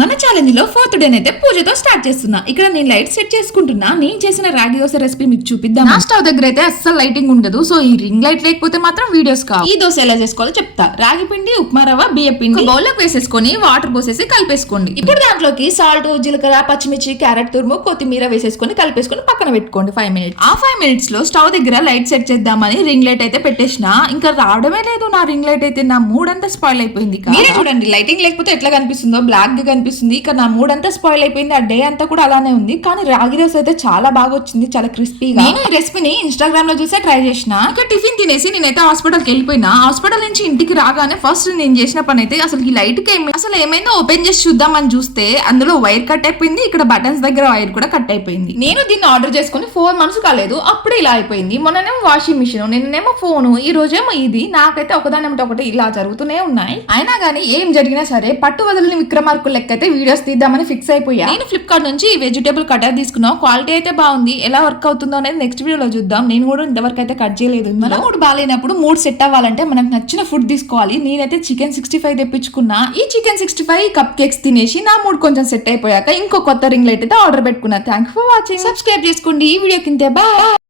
మన ఛాలెంజ్ లో 4th day అయితే పూజతో స్టార్ట్ చేస్తున్నా. ఇక్కడ నేను లైట్ సెట్ చేసుకుంటున్నా. నేను చేసిన రాగి దోశ రెసిపీ మీకు చూపిద్దాం. నా స్టవ్ దగ్గర అయితే అస్సలు లైటింగ్ ఉండదు, సో ఈ రింగ్ లైట్ లేకపోతే మాత్రం వీడియోస్ కావు. ఈ దోశ ఎలా చేసుకోవాలో చెప్తా. రాగి పిండి, ఉప్మా రవ్వ, బియ్య పిండి బౌల్లోకి వేసేసుకొని వాటర్ పోసేసి కలిపేసుకోండి. ఇప్పుడు దాంట్లోకి సాల్ట్, జీలకర్ర, పచ్చిమిర్చి, క్యారెట్ తురుము, కొత్తిమీర వేసేసుకొని కలిపేసుకొని పక్కన పెట్టుకోండి 5 మినిట్స్. ఆ 5 మినిట్స్ లో స్టవ్ దగ్గర లైట్ సెట్ చేద్దామని రింగ్ లైట్ అయితే పెట్టేసిన. ఇంకా రావడమే లేదు నా రింగ్ లైట్ అయితే. నా మూడ్ అంతా స్పాయిల్ అయిపోయింది. మీరే చూడండి, లైటింగ్ లేకపోతే ఎట్లా కనిపిస్తుందో, బ్లాక్ గా కనిపిస్తుంది. ఇక నా మూడ్ అంతా స్పాయిల్ అయిపోయింది. ఆ డే అంతా కూడా అలానే ఉంది. కానీ రాగి దోశ అయితే చాలా బాగా వచ్చింది, చాలా క్రిస్పీగా. నేను ఈ రెసిపీని ఇన్స్టాగ్రామ్ లో చూసే ట్రై చేసిన. ఇక టిఫిన్ తినేసి నేనైతే హాస్పిటల్కి వెళ్ళిపోయినా. హాస్పిటల్ నుంచి ఇంటికి రాగానే ఫస్ట్ నేను చేసిన పని అయితే అసలు ఈ లైట్ కి అసలు ఏమైందో ఓపెన్ చేసి చూద్దామని చూస్తే అందులో వైర్ కట్ అయిపోయింది. ఇక్కడ బటన్స్ దగ్గర వైర్ కూడా కట్ అయిపోయింది. నేను దీన్ని ఆర్డర్ చేసుకుని 4 months కాలేదు, అప్పుడే ఇలా అయిపోయింది. మొన్ననేమో వాషింగ్ మిషన్, నిన్నేమో ఫోన్, ఈ రోజేమో ఇది. నాకైతే ఒకదాని ఒకటి ఇలా జరుగుతూనే ఉన్నాయి. అయినా కానీ ఏం జరిగినా సరే పట్టు వదలని విక్రమార్కులు లెక్క అయితే వీడియోస్ తీద్దామని ఫిక్స్ అయిపోయా. నేను ఫ్లిప్కార్ట్ నుంచి వెజిటేబుల్ కటర్ తీసుకున్నా. క్వాలిటీ అయితే బాగుంది. ఎలా వర్క్ అవుతుందో అనేది నెక్స్ట్ వీడియోలో చూద్దాం. నేను కూడా ఇంతవరకు అయితే కట్ చేయలేదు. మన మూడు బాగాలేనప్పుడు మూడు సెట్ అవ్వాలంటే మనకు నచ్చిన ఫుడ్ తీసుకోవాలి. నేనైతే చికెన్ 65 తెప్పించుకున్నా. ఈ చికెన్ 65 కప్ కేక్స్ తినేసి నా మూడు కొంచెం సెట్ అయిపోయాక ఇంకో కొత్త రింగ్ లైట్ అయితే ఆర్డర్ పెట్టుకున్నా. Thank you for watching. Subscribe చేసుకోండి. ఈ వీడియో కింద బాయ్.